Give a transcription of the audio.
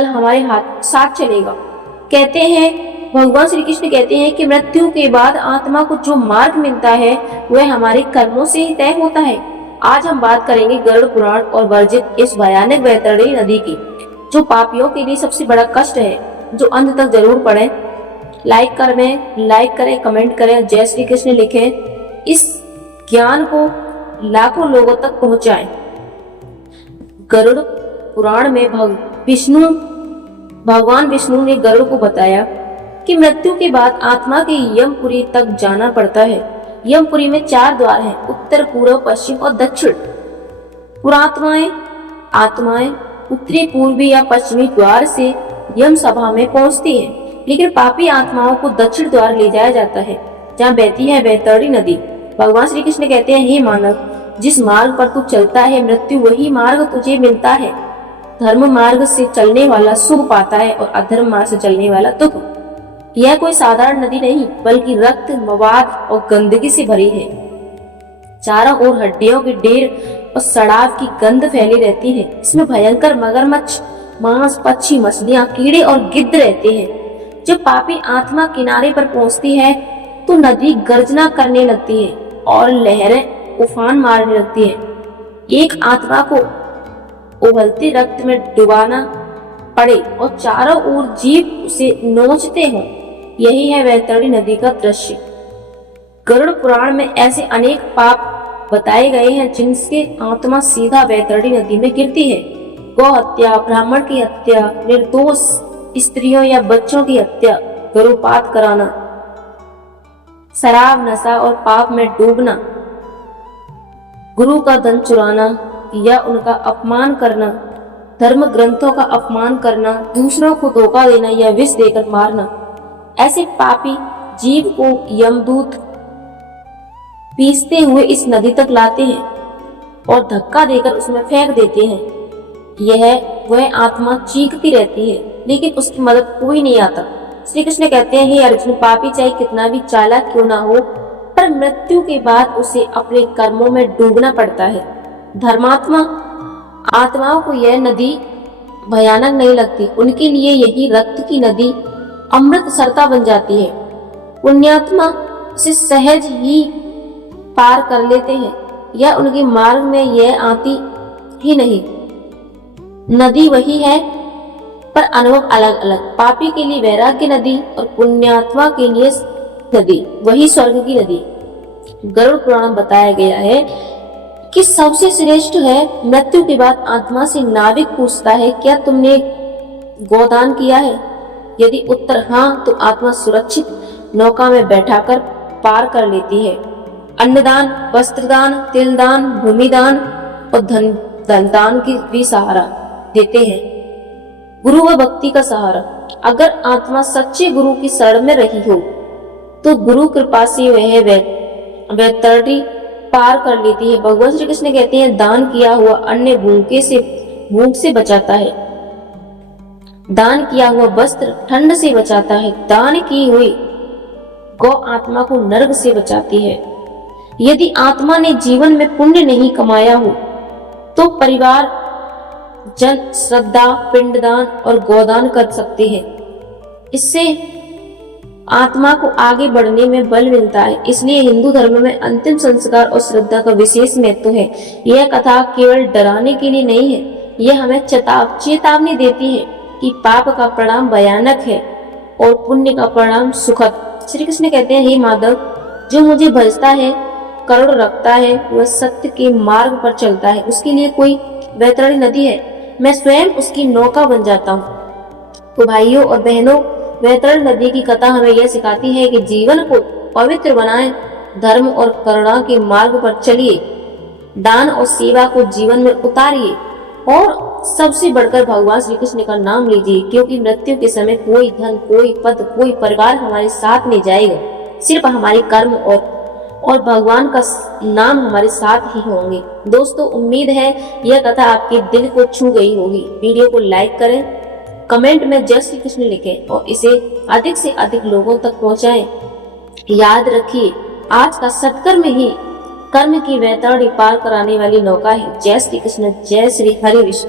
कल हमारे हाथ साथ चलेगा। कहते हैं भगवान श्री कृष्ण कहते हैं कि मृत्यु के बाद आत्मा को जो मार्ग मिलता है वह हमारे कर्मों से ही तय होता है। आज हम बात करेंगे गरुड़ पुराण और वर्जित इस भयानक वैतरणी नदी की, जो पापियों के लिए सबसे बड़ा कष्ट है, जो अंत तक जरूर पढ़ें। लाइक करें, कमेंट करें, जय श्री कृष्ण लिखें। इस ज्ञान को लाखों लोगों तक पहुंचाएं। गरुड़ पुराण में भगवान विष्णु ने गरुड़ को बताया कि मृत्यु के बाद आत्मा के यमपुरी तक जाना पड़ता है। यमपुरी में 4 द्वार हैं, उत्तर, पूर्व, पश्चिम और दक्षिण। आत्माएं उत्तरी, पूर्वी या पश्चिमी द्वार से यम सभा में पहुंचती हैं, लेकिन पापी आत्माओं को दक्षिण द्वार ले जाया जाता है, जहाँ बहती है वैतरणी नदी। भगवान श्री कृष्ण कहते हैं, हे मानव, जिस मार्ग पर तू चलता है मृत्यु वही मार्ग तुझे मिलता है। धर्म मार्ग से चलने वाला सुख पाता है और अधर्म मार्ग से चलने वाला दुख। यह कोई साधारण नदी नहीं, बल्कि रक्त, मवाद और गंदगी से भरी है। चारों ओर हड्डियों के ढेर और सड़ाव की गंध फैली रहती है। इसमें भयंकर मगरमच्छ, मांस, पक्षी, मछलियां, कीड़े और गिद्ध रहते हैं। जब पापी आत्मा किनारे पर पहुंचती है तो नदी गर्जना करने लगती है और लहरें उफान मारने लगती है। एक आत्मा को उबलते रक्त में डुबाना पड़े और चारों ओर जीव उसे नोचते हों, यही है वैतरणी नदी का दृश्य। गरुड़ पुराण में ऐसे अनेक पाप बताए गए हैं जिनसे आत्मा सीधा वैतरणी नदी में गिरती है। गौ हत्या, ब्राह्मण की हत्या, निर्दोष स्त्रियों या बच्चों की हत्या, गर्भपात कराना, शराब, नशा और पाप में डूबना, गुरु का धन चुराना या उनका अपमान करना, धर्म ग्रंथों का अपमान करना, दूसरों को धोखा देना या विष देकर मारना। ऐसे पापी जीव को यमदूत पीसते हुए इस नदी तक लाते हैं और धक्का देकर उसमें फेंक देते हैं। वह आत्मा चीखती रहती है, लेकिन उसकी मदद कोई नहीं आता। श्री कृष्ण कहते हैं, हे अर्जुन, पापी चाहे कितना भी चालाक क्यों ना हो, पर मृत्यु के बाद उसे अपने कर्मों में डूबना पड़ता है। धर्मात्मा आत्माओं को यह नदी भयानक नहीं लगती, उनके लिए यही रक्त की नदी अमृत सरता बन जाती है। पुण्यात्मा उसे सहज ही पार कर लेते हैं या उनके मार्ग में यह आती ही नहीं। नदी वही है पर अनुभव अलग अलग। पापी के लिए वैराग्य नदी और पुण्यात्मा के लिए नदी वही स्वर्ग की नदी। गरुड़ पुराण बताया गया है कि सबसे श्रेष्ठ है। मृत्यु के बाद आत्मा से नाविक पूछता है, क्या तुमने गोदान किया है? यदि उत्तर हाँ, तो आत्मा सुरक्षित नौका में बैठाकर पार कर लेती है। अन्नदान, वस्त्रदान, तिलदान, भूमिदान और धनदान की भी सहारा देते हैं। गुरु व भक्ति का सहारा। अगर आत्मा सच्चे गुरु की शरण में रही हो तो गुरु कृपा से वह वैतरणी पार कर लेती है। भगवान श्री कृष्ण कहते हैं, दान किया हुआ अन्न भूख से बचाता है, दान किया हुआ वस्त्र ठंड से बचाता है, दान की हुई गौ आत्मा को नरक से बचाती है। यदि आत्मा ने जीवन में पुण्य नहीं कमाया हो तो परिवार जन श्रद्धा, पिंडदान और गोदान कर सकते हैं। इससे आत्मा को आगे बढ़ने में बल मिलता है। इसलिए हिंदू धर्म में अंतिम संस्कार और श्रद्धा का विशेष महत्व है। यह कथा केवल डराने के लिए नहीं है, यह हमें चेतावनी देती है कि पाप का परिणाम भयानक है और पुण्य का परिणाम सुखद। श्री कृष्ण कहते हैं, हे माधव, जो मुझे भजता है, करुण रखता है, वह सत्य के मार्ग पर चलता है। उसके लिए कोई वैतरणी नदी है, मैं स्वयं उसकी नौका बन जाता हूँ। तो भाइयों और बहनों, वैतरणी नदी की कथा हमें यह सिखाती है कि जीवन को पवित्र बनाएं, धर्म और करुणा के मार्ग पर चलिए, दान और सेवा को जीवन में उतारिए और सबसे बढ़कर भगवान श्री कृष्ण का नाम लीजिए, क्योंकि मृत्यु के समय कोई धन, कोई पद, कोई परिवार हमारे साथ नहीं जाएगा। सिर्फ हमारे कर्म और भगवान का नाम हमारे साथ ही होंगे। दोस्तों, उम्मीद है यह कथा आपके दिल को छू गई होगी। वीडियो को लाइक करें, कमेंट में जय श्री कृष्ण लिखें और इसे अधिक से अधिक लोगों तक पहुंचाएं। याद रखिए, आज का सत्कर्म ही कर्म की वैतरणी पार कराने वाली नौका है। जय श्री कृष्ण, जय श्री हरि विष्णु।